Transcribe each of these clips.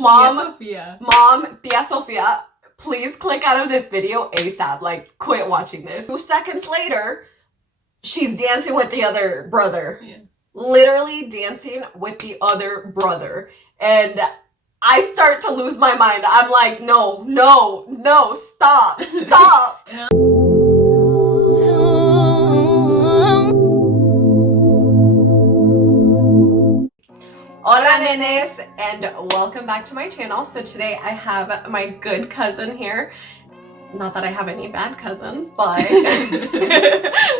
Tia Sofia, please click out of this video ASAP. Like, quit watching this. 2 seconds later, she's dancing with the other brother. Yeah. Literally dancing with the other brother. And I start to lose my mind. I'm like, no, stop. Hola nenes, and welcome back to my channel. So today I have my good cousin here. Not that I have any bad cousins, but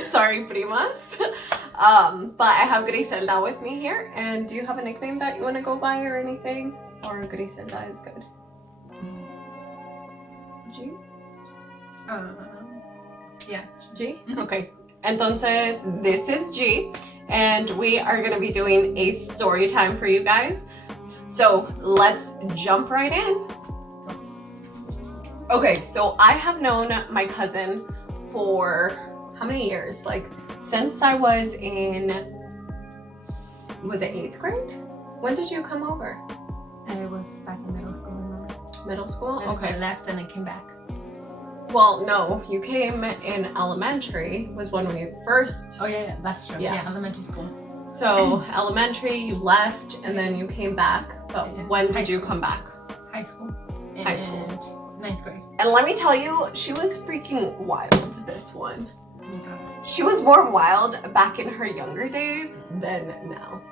sorry primas. But I have Griselda with me here. And do you have a nickname that you want to go by or anything? Or Griselda is good? G? Yeah. G? Okay. Entonces, this is G, and we are going to be doing a story time for you guys. So let's jump right in. Okay, so I have known my cousin for how many years? Like, since I was in, was it 8th grade? When did you come over? I was back in middle school. Middle school? And Okay. I left and I came back. Well, no, you came in elementary was when we first. Oh yeah, that's true. Yeah, elementary school. So elementary, you left and then you came back. But when did you come back? High school. High school. 9th grade. And let me tell you, she was freaking wild, this one. Okay. She was more wild back in her younger days than now.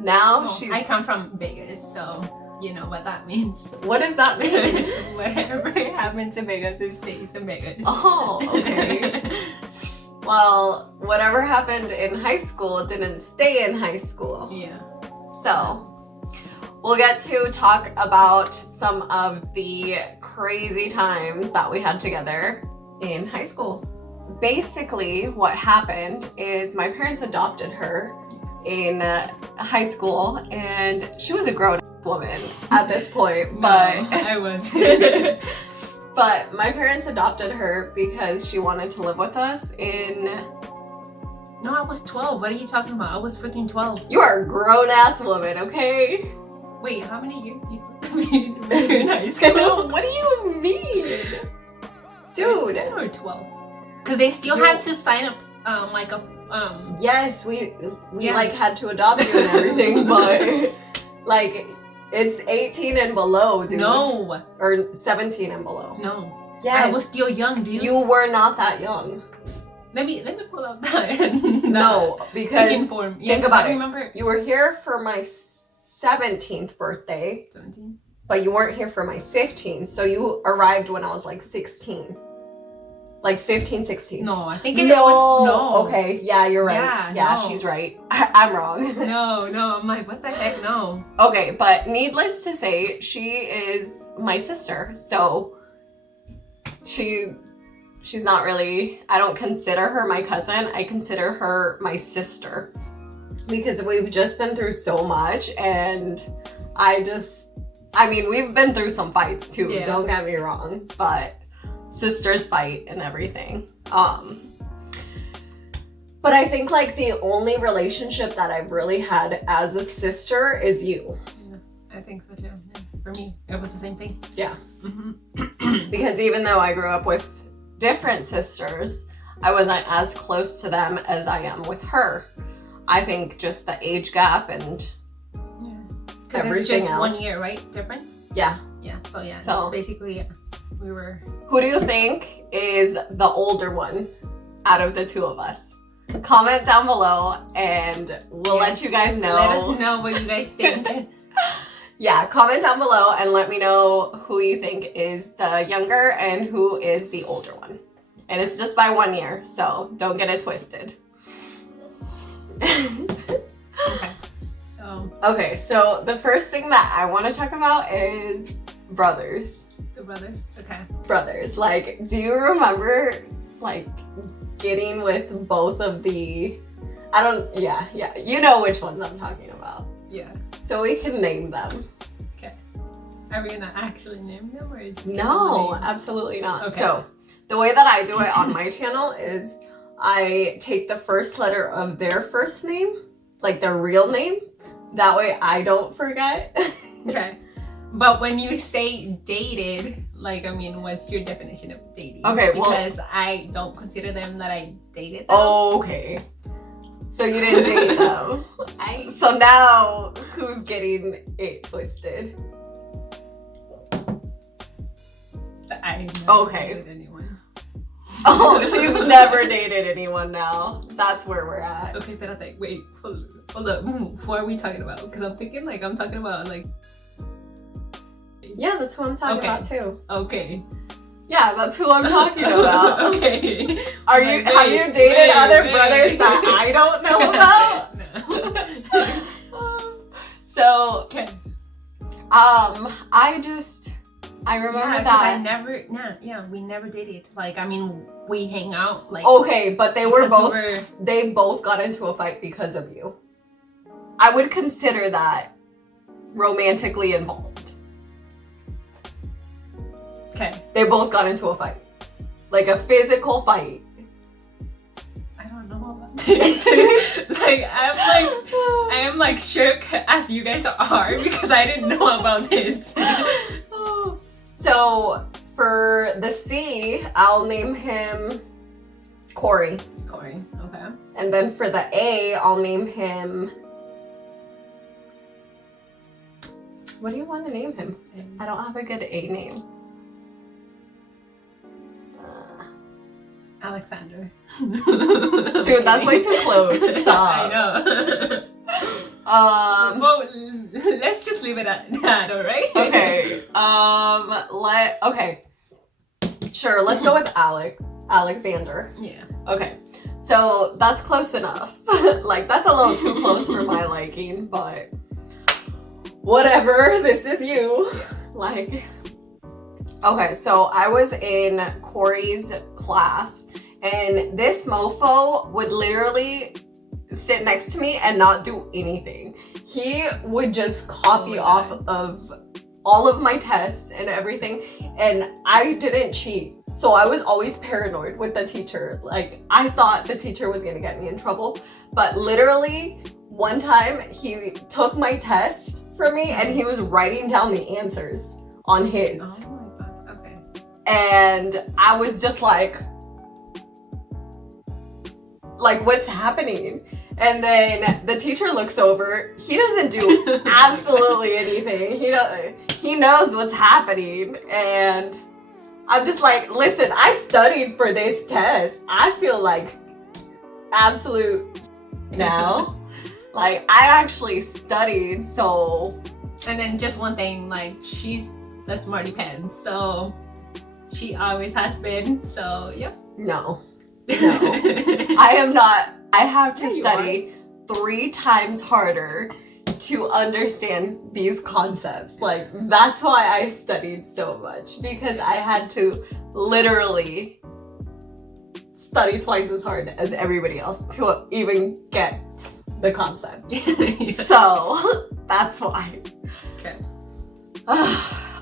Now she's... I come from Vegas, so you know what that means. What does that mean? Whatever happens in Vegas, it stays in Vegas. Oh, okay. Well, whatever happened in high school didn't stay in high school. Yeah. So, we'll get to talk about some of the crazy times that we had together in high school. Basically, what happened is my parents adopted her in high school, and she was a grown woman at this point, but no, I was. But my parents adopted her because she wanted to live with us in... No, I was 12. What are you talking about? I was freaking 12. You are a grown-ass woman, okay? Wait, how many years do you put me in high school? What do you mean? Dude. 13 or 12? Because they still had to sign up like a... Yes, we like had to adopt you and everything, but like... It's 18 and below, dude. No. Or 17 and below. No. Yes. I was still young, dude. You were not that young. Let me pull up that. No, because think about it. Remember, you were here for my 17th birthday. 17. But you weren't here for my 15th. So you arrived when I was like 16. Like 15, 16. No, I think it was... No. Okay, yeah, you're right. Yeah, no. She's right. I'm wrong. No, I'm like, what the heck? No. Okay, but needless to say, she is my sister. So she's not really... I don't consider her my cousin. I consider her my sister. Because we've just been through so much, and we've been through some fights too, don't get me wrong, but... sisters fight and everything. But I think like the only relationship that I've really had as a sister is you. Yeah, I think so too. Yeah. For me, it was the same thing. Yeah. Because even though I grew up with different sisters, I wasn't as close to them as I am with her. I think just the age gap and everything it's just else. 1 year, right? Difference? Yeah. Yeah. So basically, we were... Who do you think is the older one out of the two of us? Comment down below and we'll let you guys know. Let us know what you guys think. Yeah, comment down below and let me know who you think is the younger and who is the older one. And it's just by 1 year, so don't get it twisted. Okay, so the first thing that I want to talk about is brothers. The brothers? Okay. Brothers. Like, do you remember, like, getting with both of the... Yeah. You know which ones I'm talking about. Yeah. So we can name them. Okay. Are we gonna actually name them or just... No, absolutely not. Okay. So, the way that I do it on my channel is I take the first letter of their first name, like their real name. That way I don't forget. Okay. But when you say dated, like, I mean, what's your definition of dating? Okay, because I don't consider them that I dated them. Oh, okay. So you didn't date them. So now, who's getting it twisted? I never dated anyone. Oh, she's never dated anyone now. That's where we're at. Okay, espérate. Wait, hold up. What are we talking about? Because I'm thinking, like, I'm talking about, like... Yeah, that's who I'm talking about, too. Okay. Yeah, that's who I'm talking about. Okay. Have you dated other brothers that I don't know about? No. So, Okay. I remember that. We never dated. Like, I mean, we hang out. Like, okay, but they both got into a fight because of you. I would consider that romantically involved. Okay. They both got into a fight. Like a physical fight. I don't know about this. I am like shook as you guys are because I didn't know about this. So for the C, I'll name him Corey. Corey, okay. And then for the A, I'll name him... What do you want to name him? I don't have a good A name. Alexander. Dude, that's way too close. Stop. I know. Well, let's just leave it at that, alright? Okay. Okay. Sure, let's go with Alexander. Yeah. Okay. So that's close enough. Like, that's a little too close for my liking, but whatever. This is you. Yeah. Like, okay, so I was in Corey's class, and this mofo would literally sit next to me and not do anything. He would just copy off of all of my tests and everything, and I didn't cheat. So I was always paranoid with the teacher. Like, I thought the teacher was gonna get me in trouble, but literally one time he took my test from me and he was writing down the answers on his. Oh my god, okay. And I was just like, what's happening? And then the teacher looks over. He doesn't do absolutely anything. He knows what's happening. And I'm just like, listen, I studied for this test. I feel like absolute now. Like, I actually studied, so. And then just one thing, like, she's the smarty pants, so she always has been, so yep. No. I am not. I have to study 3 times harder to understand these concepts. Like, that's why I studied so much, because I had to literally study twice as hard as everybody else to even get the concept. Yeah. So that's why. Okay.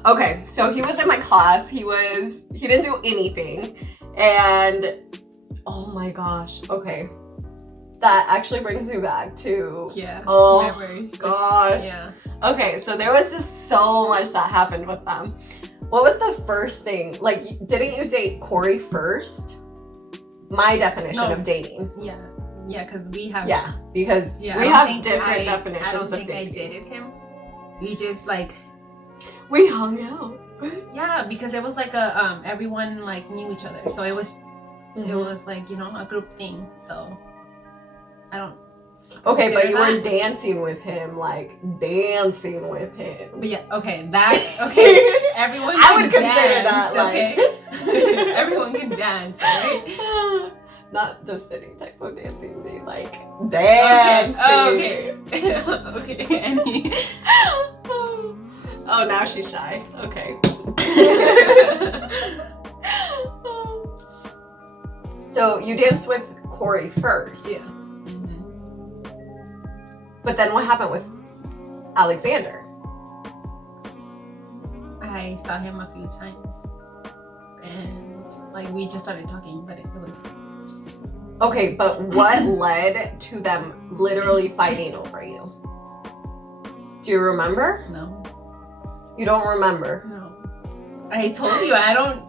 Okay, so he was in my class. He didn't do anything. And oh my gosh, okay. That actually brings me back to memories. Gosh. Yeah. Okay, so there was just so much that happened with them. What was the first thing? Like, didn't you date Corey first? My definition of dating. Yeah, because we have. Yeah, because we have different definitions of dating. I don't think I dated him. We just we hung out. Yeah, because it was like a everyone like knew each other, so it was like, you know, a group thing. So I don't. Okay, but you were dancing with him, dancing with him. But yeah, okay, everyone. I would consider dance, that okay? Everyone can dance, right? Not just any type of dancing, be like dancing. Okay. Okay. Annie. Oh, now she's shy. Okay. So you danced with Corey first. Yeah. But then what happened with Alexander? I saw him a few times, and we just started talking, but it was just... Okay, but what led to them literally fighting over you? Do you remember? No. You don't remember? No. I told you I don't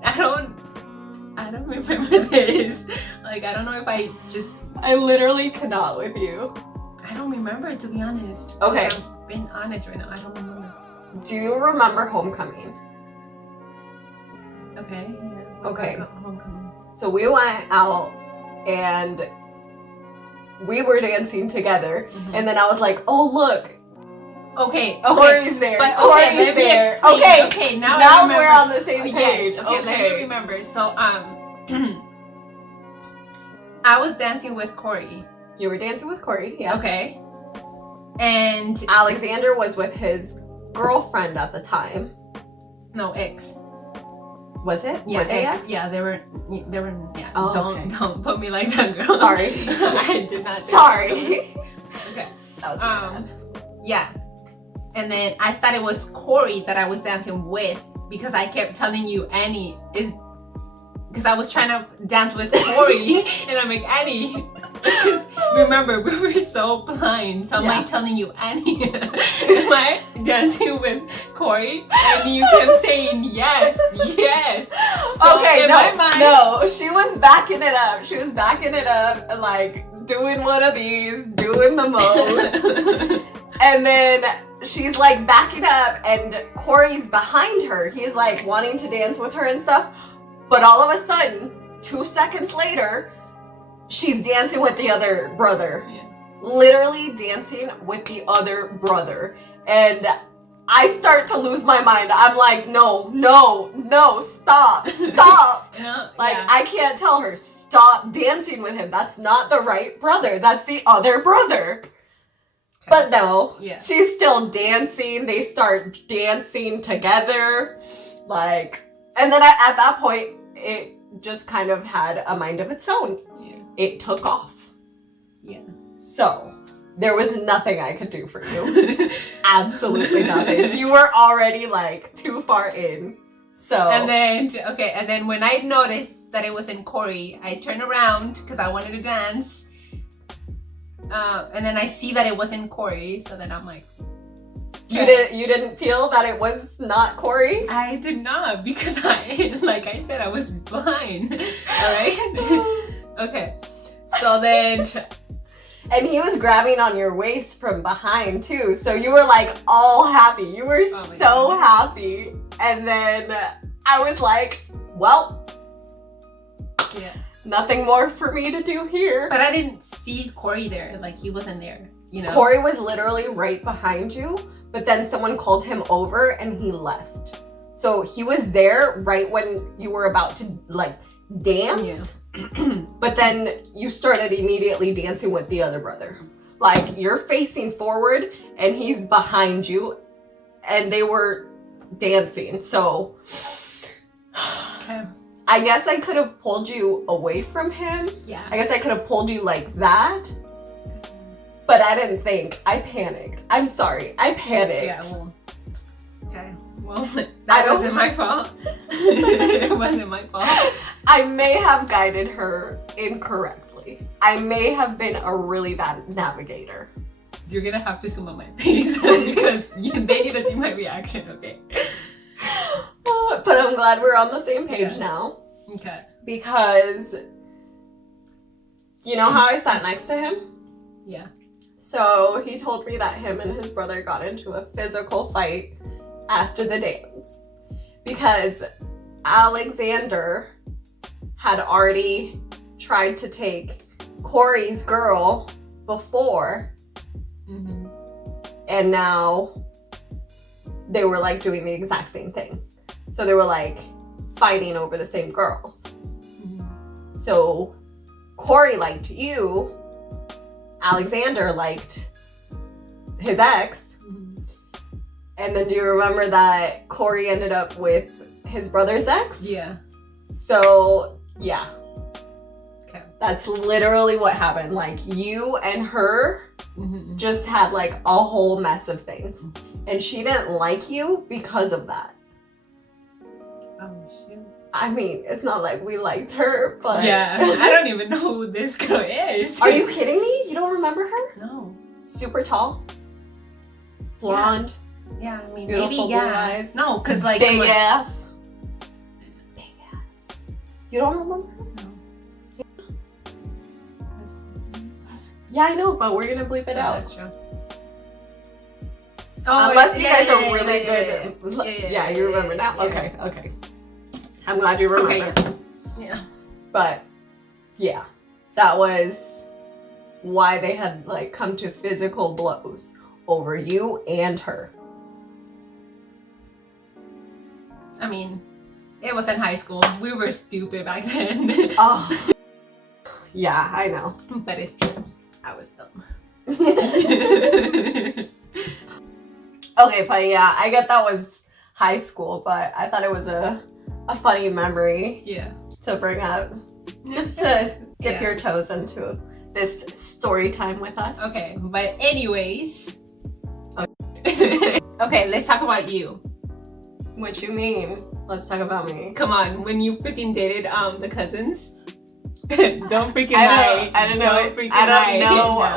remember this. Like, I don't know if I literally cannot with you. I don't remember, to be honest. Okay. Like, I'm being honest right now. I don't remember. Do you remember homecoming? Okay. Yeah. Okay. Homecoming. So we went out and we were dancing together, and then I was like, "Oh look, okay, Corey's there. But, Corey's let me there. explain. Okay, now I now remember. we're on the same page. Yes. Okay, let me remember. So I was dancing with Corey. You were dancing with Corey, yes. Okay. And Alexander was with his girlfriend at the time. No, ex. Was it? Yeah, were they ex. Yeah, they were. Yeah. Oh, Don't put me like that, girl. Sorry. I did not. Sorry. Okay. That was bad. Yeah. And then I thought it was Corey that I was dancing with because I kept telling you Annie is. Because I was trying to dance with Corey, and I'm like, Annie. Because remember, we were so blind. So I'm like telling you, Annie, am I dancing with Corey? And you kept saying yes, yes. So Okay, in my mind, no, she was backing it up. She was backing it up and like doing one of these, doing the most. And then she's like backing up and Corey's behind her. He's like wanting to dance with her and stuff. But all of a sudden, 2 seconds later, she's dancing with the other brother. Yeah. Literally dancing with the other brother. And I start to lose my mind. I'm like, no, stop. Like, I can't tell her, stop dancing with him. That's not the right brother. That's the other brother. Okay. But no, she's still dancing. They start dancing together. Like, and then at that point, it just kind of had a mind of its own. Yeah. It took off. Yeah. So, there was nothing I could do for you. Absolutely nothing. You were already like too far in. So. And then when I noticed that it was in Corey, I turned around because I wanted to dance. And then I see that it was in Corey, so then I'm like, okay. You didn't feel that it was not Corey? I did not, because like I said, I was blind. All right. Okay. So then. And he was grabbing on your waist from behind too. So you were like all happy. You were so happy. And then I was like, well, nothing more for me to do here. But I didn't see Corey there. Like, he wasn't there, you know? Corey was literally right behind you, but then someone called him over and he left. So he was there right when you were about to like dance. Yeah. But then you started immediately dancing with the other brother. Like, you're facing forward and he's behind you and they were dancing. So okay. I guess I could have pulled you away from him. Yeah. I guess I could have pulled you like that. But I didn't think. I panicked. I'm sorry. I panicked. Yeah, well. Okay. Well, that wasn't my fault. It wasn't my fault. I may have guided her incorrectly. I may have been a really bad navigator. You're gonna have to zoom on my face because they need to see my reaction, okay? But I'm glad we're on the same page now. Okay. Because you know how I sat next to him? Yeah. So he told me that him and his brother got into a physical fight after the dance. Because Alexander had already tried to take Corey's girl before. Mm-hmm. And now they were like doing the exact same thing. So they were like fighting over the same girls. Mm-hmm. So Corey liked you. Alexander liked his ex. Mm-hmm. And then do you remember that Corey ended up with his brother's ex? Yeah. So, yeah. Okay. That's literally what happened. Like, you and her just had like a whole mess of things. And she didn't like you because of that. Oh, shit. I mean, it's not like we liked her, but... Yeah, I don't even know who this girl is. Are you kidding me? You don't remember her? No. Super tall. Blonde. Yeah, I mean, Beautiful maybe, blue eyes. No, because like... Big ass. Big ass. You don't remember? No. Yeah, I know, but we're gonna bleep it out. That's true. Oh, Unless you guys are really good. Yeah, you remember that? Yeah. Okay. I'm glad you remember. Okay, yeah. But, yeah. That was why they had, like, come to physical blows over you and her. I mean, it was in high school. We were stupid back then. Oh. Yeah, I know. But it's true. I was dumb. Okay, but yeah, I get that was high school, but I thought it was a funny memory to bring up. Just to dip your toes into this story time with us. Okay, but anyways. Okay, let's talk about you. What you mean? Let's talk about me. Come on, when you freaking dated the cousins. Don't freaking lie. I don't know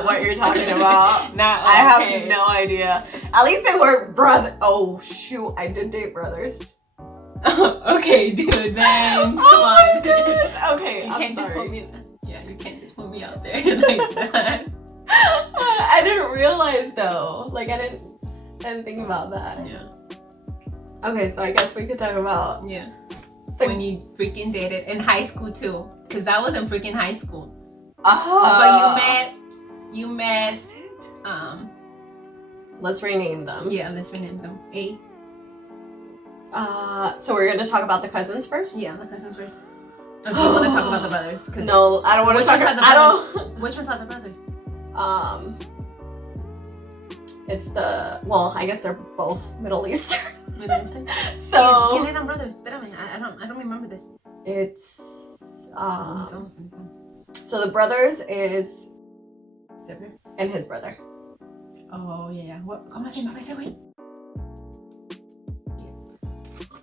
what you're talking about. I have no idea. At least they were brothers. Oh shoot, I did date brothers. Okay, dude, then come on. God. Okay, you I'm can't sorry. Just put me, you can't just put me out there like that. I didn't realize though. Like I didn't think about that. Yeah. Okay, so I guess we could talk about when you freaking dated in high school too, because that was in freaking high school. But you met let's rename them. Yeah, let's rename them. So we're gonna talk about the cousins first? Yeah, the cousins first. Or do you want to talk about the brothers? No, I don't want to talk about the brothers. Which ones are the brothers? It's I guess they're both Middle Eastern. So ¿Quién eran brothers? Espérame, I don't remember this. It's so the brothers is and his brother. Oh yeah. ¿Cómo se llama ese güey?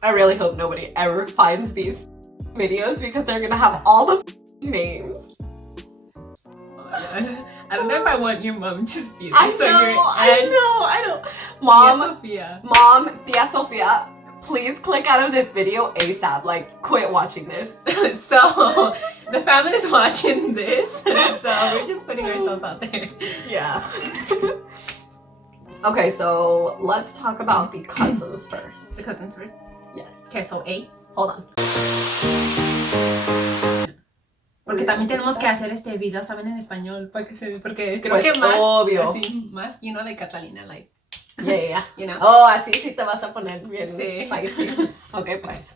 I really hope nobody ever finds these videos because they're gonna have all the names. I don't know if I want your mom to see this. I know. Mom, Tia Sofia, please click out of this video ASAP. Like, quit watching this. So, the family's watching this. So, we're just putting ourselves out there. Yeah. Okay, so let's talk about the cousins first. The cousins first? Yes. Okay, so A. Hold on. Porque también tenemos que hacer videos también en español, porque creo pues que más, obvio. Así, más, de Catalina, like. Yeah. You know? Oh, así sí te vas a poner bien spicy. Okay, pues.